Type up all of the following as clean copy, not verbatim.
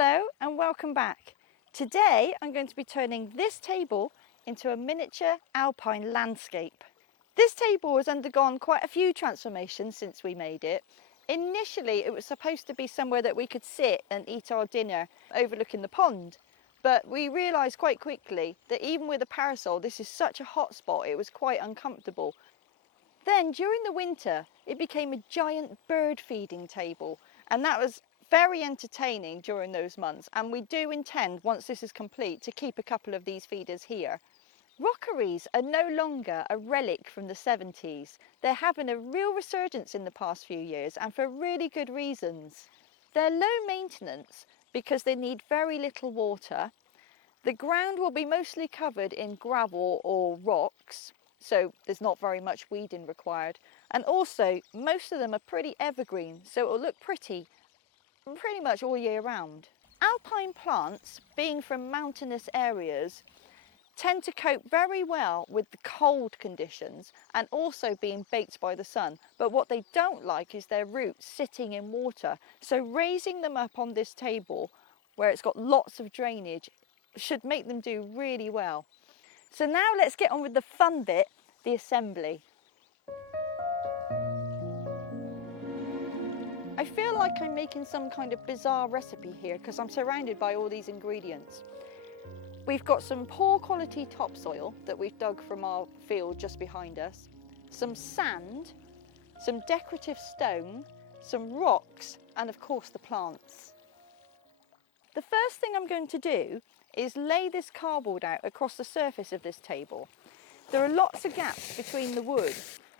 Hello and welcome back. Today I'm going to be turning this table into a miniature alpine landscape. This table has undergone quite a few transformations since we made it. Initially it was supposed to be somewhere that we could sit and eat our dinner overlooking the pond, but we realised quite quickly that even with a parasol this is such a hot spot, it was quite uncomfortable. Then during the winter it became a giant bird feeding table, and that was very entertaining during those months, and we do intend, once this is complete, to keep a couple of these feeders here. Rockeries are no longer a relic from the 70s. They're having a real resurgence in the past few years, and for really good reasons. They're low maintenance because they need very little water. The ground will be mostly covered in gravel or rocks, so there's not very much weeding required. And also, most of them are pretty evergreen, so it will look pretty much all year round. Alpine plants, being from mountainous areas, tend to cope very well with the cold conditions and also being baked by the sun. But what they don't like is their roots sitting in water. So raising them up on this table, where it's got lots of drainage, should make them do really well. So now let's get on with the fun bit, the assembly. I feel like I'm making some kind of bizarre recipe here because I'm surrounded by all these ingredients. We've got some poor quality topsoil that we've dug from our field just behind us, some sand, some decorative stone, some rocks, and of course the plants. The first thing I'm going to do is lay this cardboard out across the surface of this table. There are lots of gaps between the wood,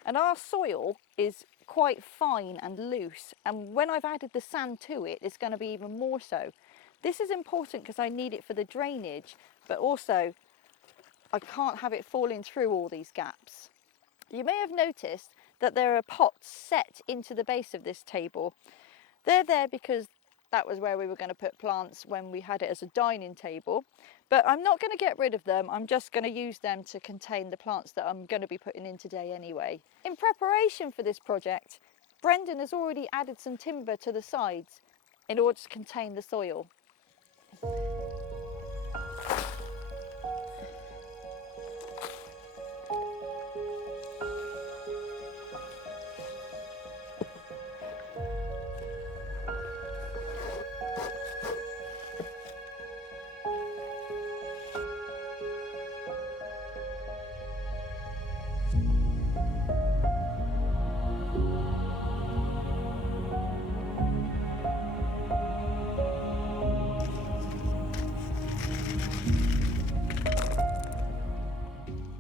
and our soil is quite fine and loose, and when I've added the sand to it, it's going to be even more so. This is important because I need it for the drainage, but also I can't have it falling through all these gaps. You may have noticed that there are pots set into the base of this table. They're there because that was where we were going to put plants when we had it as a dining table, but I'm not going to get rid of them. I'm just going to use them to contain the plants that I'm going to be putting in today anyway. In preparation for this project, Brendan has already added some timber to the sides in order to contain the soil.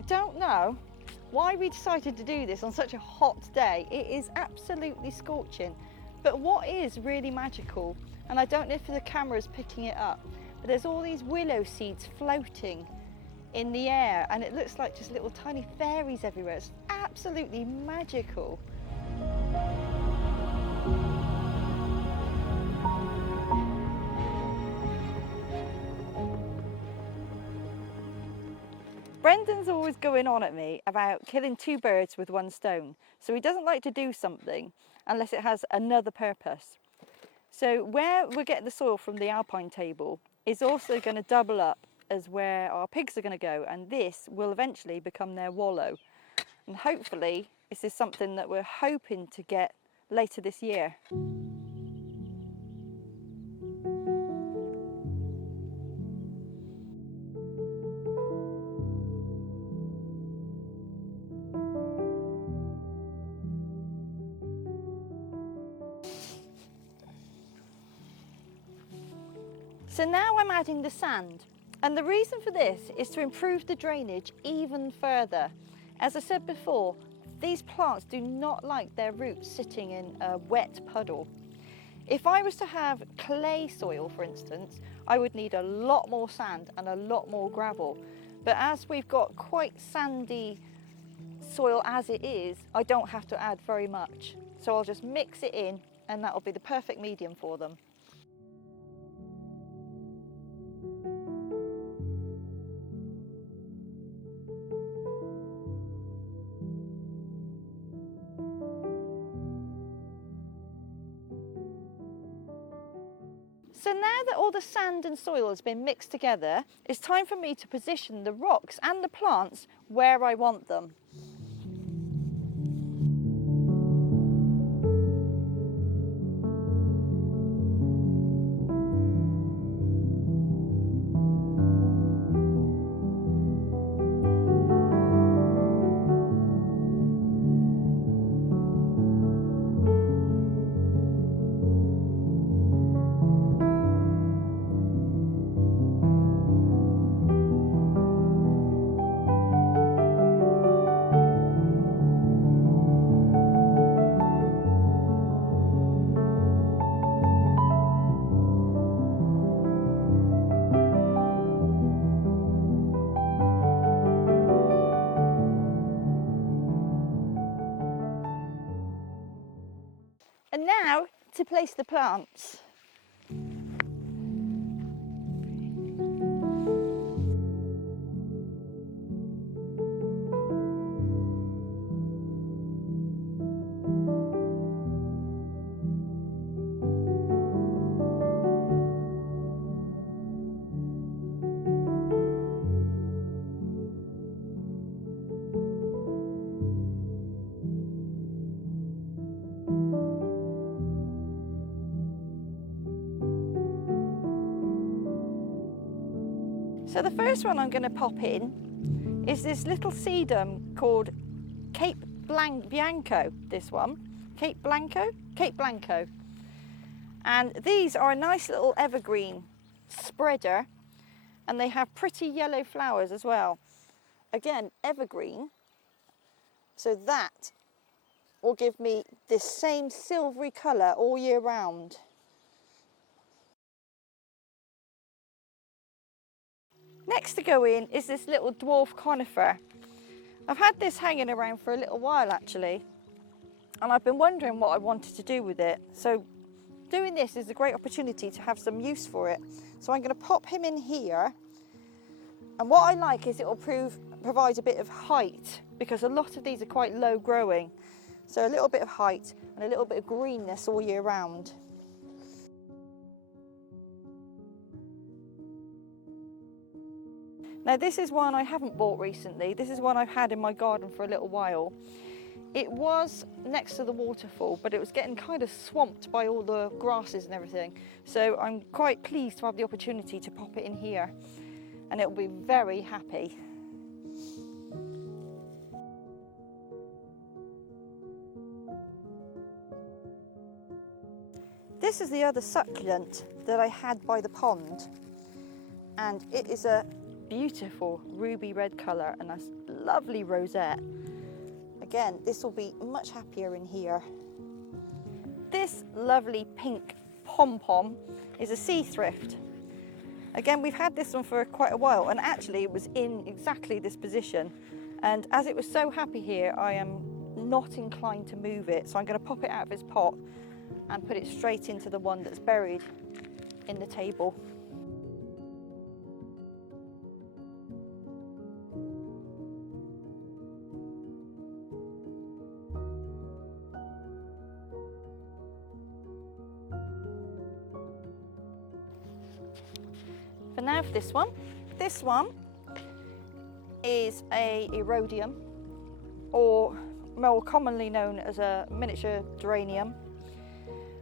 Don't know why we decided to do this on such a hot day. It is absolutely scorching, but what is really magical, and I don't know if the camera is picking it up, but there's all these willow seeds floating in the air, and it looks like just little tiny fairies everywhere. It's absolutely magical. Brendan's always going on at me about killing two birds with one stone. So he doesn't like to do something unless it has another purpose. So where we're getting the soil from the alpine table is also going to double up as where our pigs are going to go, and this will eventually become their wallow. And hopefully this is something that we're hoping to get later this year. So now I'm adding the sand, and the reason for this is to improve the drainage even further. As I said before, these plants do not like their roots sitting in a wet puddle. If I was to have clay soil, for instance, I would need a lot more sand and a lot more gravel. But as we've got quite sandy soil as it is, I don't have to add very much. So I'll just mix it in, and that'll be the perfect medium for them. So now that all the sand and soil has been mixed together, it's time for me to position the rocks and the plants where I want them. And now to place the plants. So the first one I'm going to pop in is this little sedum called Cape Bianco, this one. Cape Blanco. And these are a nice little evergreen spreader, and they have pretty yellow flowers as well. Again, evergreen, so that will give me this same silvery colour all year round. Next to go in is this little dwarf conifer. I've had this hanging around for a little while actually, and I've been wondering what I wanted to do with it. So doing this is a great opportunity to have some use for it. So I'm going to pop him in here, and what I like is it will provide a bit of height, because a lot of these are quite low growing. So a little bit of height and a little bit of greenness all year round. Now this is one I haven't bought recently. This is one I've had in my garden for a little while. It was next to the waterfall, but it was getting kind of swamped by all the grasses and everything. So I'm quite pleased to have the opportunity to pop it in here, and it will be very happy. This is the other succulent that I had by the pond, and it is a beautiful ruby red colour and a lovely rosette. Again, this will be much happier in here. This lovely pink pom-pom is a sea thrift. Again, we've had this one for quite a while, and actually it was in exactly this position, and as it was so happy here, I am not inclined to move it, so I'm going to pop it out of its pot and put it straight into the one that's buried in the table. For now, for this one is a erodium, or more commonly known as a miniature geranium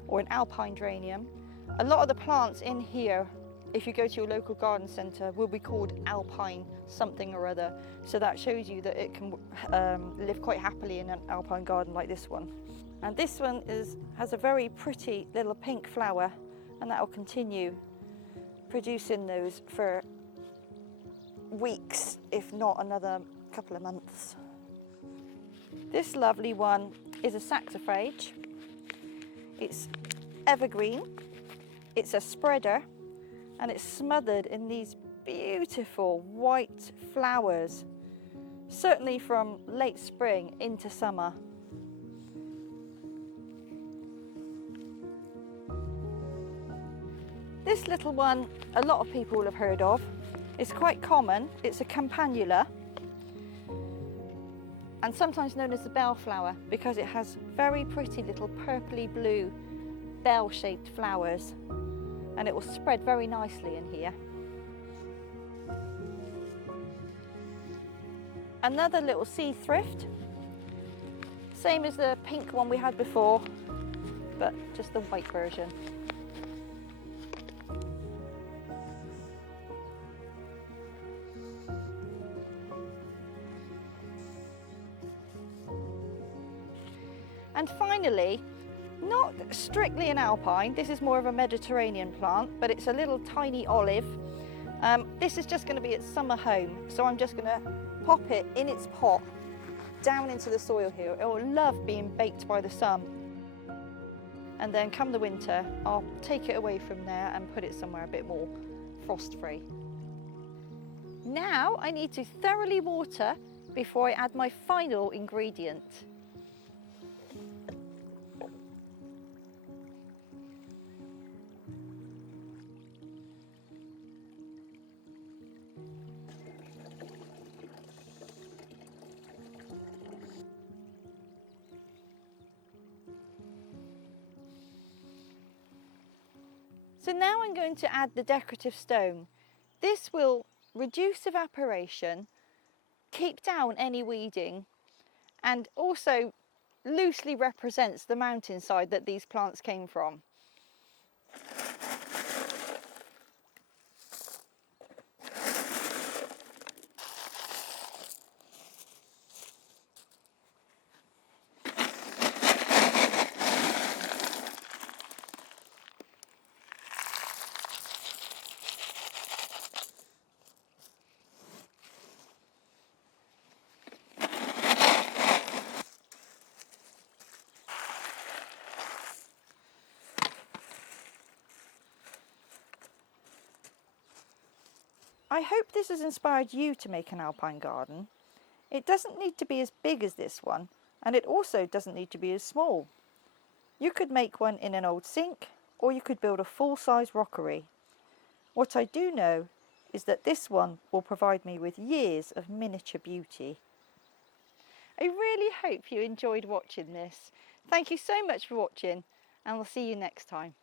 or an alpine geranium. A lot of the plants in here, if you go to your local garden centre, will be called alpine something or other, so that shows you that it can live quite happily in an alpine garden like this one. And this one has a very pretty little pink flower, and that will continue producing those for weeks, if not another couple of months. This lovely one is a saxifrage. It's evergreen, it's a spreader, and it's smothered in these beautiful white flowers, certainly from late spring into summer. This little one, a lot of people will have heard of. It's quite common. It's a campanula, and sometimes known as the bellflower, because it has very pretty little purpley blue bell-shaped flowers. and it will spread very nicely in here. Another little sea thrift, same as the pink one we had before, but just the white version. And finally, not strictly an alpine, this is more of a Mediterranean plant, but it's a little tiny olive. This is just going to be its summer home, so I'm just going to pop it in its pot down into the soil here. It will love being baked by the sun. And then come the winter, I'll take it away from there and put it somewhere a bit more frost-free. Now I need to thoroughly water before I add my final ingredient. So now I'm going to add the decorative stone. This will reduce evaporation, keep down any weeding, and also loosely represents the mountainside that these plants came from. I hope this has inspired you to make an alpine garden. It doesn't need to be as big as this one, and it also doesn't need to be as small. You could make one in an old sink, or you could build a full-size rockery. What I do know is that this one will provide me with years of miniature beauty. I really hope you enjoyed watching this. Thank you so much for watching, and we'll see you next time.